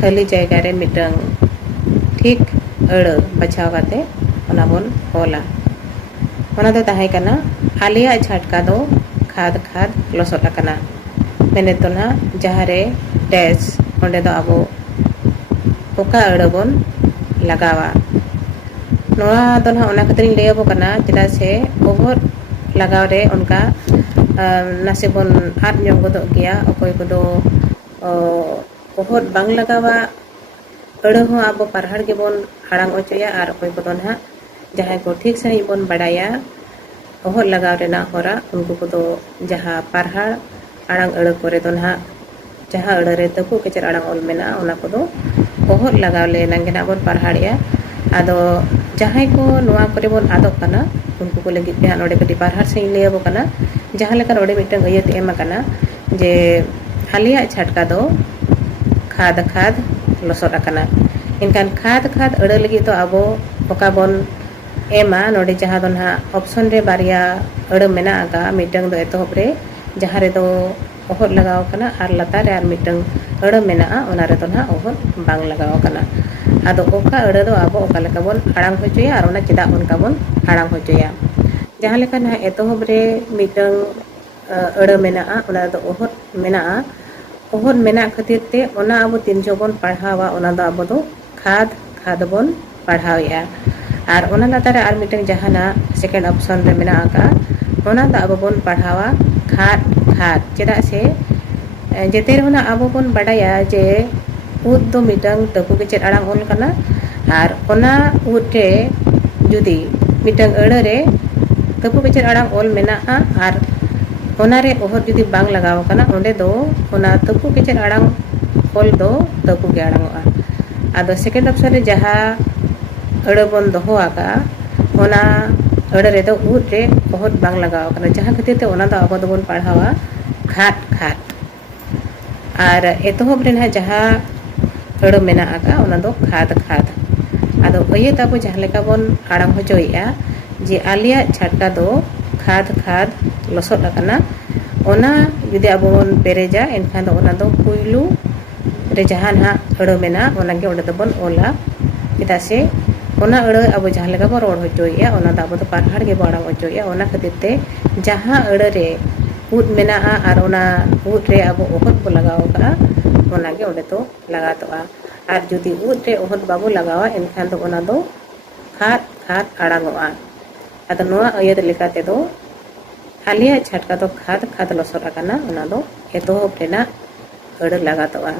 खाली जगह रे मिटंग ठीक अड़ बचाव काते ओना बोन ओला ओना दो ताहे कना आलिया झटका दो खाद खाद लसोट कना मेने तो ना जहाँ रे डैश ओंडे दो आबो ओका अड़ बोन लगावा नोआ तो ना ओना खातिर ले आबो कना चेदा से ओहर लगाव रे उनका नासे बोन आद ᱧᱚᱜ गदो गया अकोय को ओहर बांग लगावा अड़ हो आबो पारहाड़ के बोन हाड़ांग ओचोया और अकोय को ना जहाँ को ठीक सही बोन बड़ाया ओहर लगाव रेना होरा उनको को जहाँ पारहाड़ आड़ांग अड़ करे तो ना जहाँ अड़ रे तकु केचर आड़ांग ओल मेना ओना को ओहर लगाव ले नंगे ना बोन पारहाड़िया आदो जहाँ को नुआ करे बोन आदो कना उनको को लगी पे नोडे कटी पारहाड़ से ले आबो कना जहाँ लेकर ओडे मिटन गयत एम कना जे आलिया झटका दो खाद खाद लसोट कना इनकान खाद खाद अड़ लगी तो आबो ओका बोन एमा नोडे जहाँ दो ना ऑप्शन रे बारिया अड़ मेना आगा मिटंग दो एतोहब रे जहाँ रे दो ओहर लगाव कना आर लतार रे आर मिटंग अड़ मेना ओना रे तो ना ओहर बांग लगाव कना आदो ओका अड़ दो आबो ओका लेका बोन आड़ांग होचोया और ओना चेदा उनका बोन आड़ांग होचोया जहाँ लेका ना एतोहब रे मिटंग अड़ मेना ओना दो ओहर मेना खातिर ते ओना आबो तीन जो बोन पढ़ावा ओना दो आबो दो खाद खाद बोन पढ़ावेया और ओना लतार रे आर मिटंग जहाँ ना सेकेंड ऑप्शन रे मेना आका ओना दो आबो बोन पढ़ावा खाद खाद चेदा से जेते रे होना आबो बोन बड़ाया जे उद दो मिटंग तकु के चेद आड़ांग ओल कना और ओना उद रे जुदी मिटंग अड़ रे तकु के चेद आड़ांग ओल मेना और ओना रे ओहर जुदी बांग लगाव कना ओंडे दो ओना तकु के चेद आड़ांग ओल दो तकु के आड़ांगोआ आदो सेकेंड ऑप्शन रे जहाँ अड़ बोन दोहो आका ओना अड़ रे दो उद रे ओहर बांग लगाव कना जहाँ खातिर ते ओना दो आबो दो बोन पढ़ावा खाद खाद और एतोहब रे ना जहाँ अड़ मेना आका ओना दो खाद खाद आदो ओये ताबो जहाँ लेका बोन आड़ांग होचोया जे आलिया झटका दो खाद खाद लसोट कना ओना जुदी आबो बोन पेरेजा एनखान दो ओना दो पुइलू रे जहाँ ना अड़ मेना ओना गे ओंडे दो बोन ओला चेदा से ओना अड़ आबो जहाँ लेका बोन रोड होचोया ओना दो आबो दो पारहाड़ गे बोन आड़ांग होचोया ओना खातिर ते जहाँ अड़ रे उद मेना और ओना उद रे आबो ओहर को लगाव का ओना गे ओंडे तो लगातोआ और जुदी उद रे ओहर बाबो लगावा एनखान दो ओना दो खाद खाद आड़ांगोआ आदो नोआ अयत लेकाते दो आलिया झटका दो खाद खाद लसोट कना ओना दो एतोहब रेना अड़ लगातोआ।